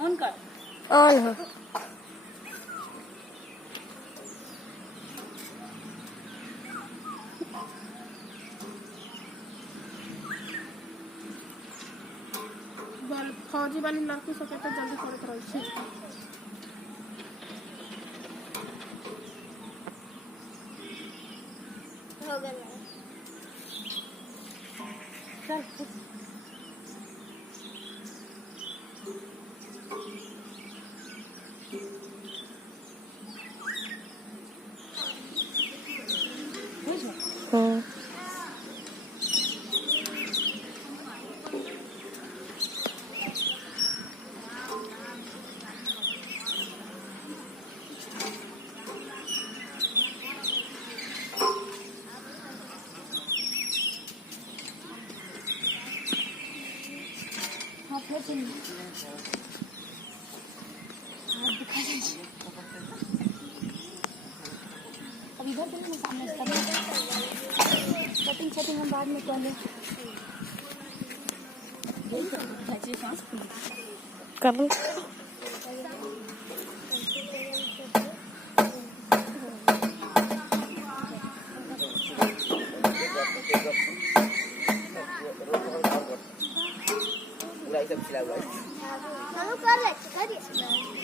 ऑन कर ऑन हो फौजी वाली लड़की सबके तो जल्दी करत रहै छी हो गया चल अब इधर चलो ना सामने सेटिंग हम बाद में कर कर Udah, itu bisa, udah. Lalu कर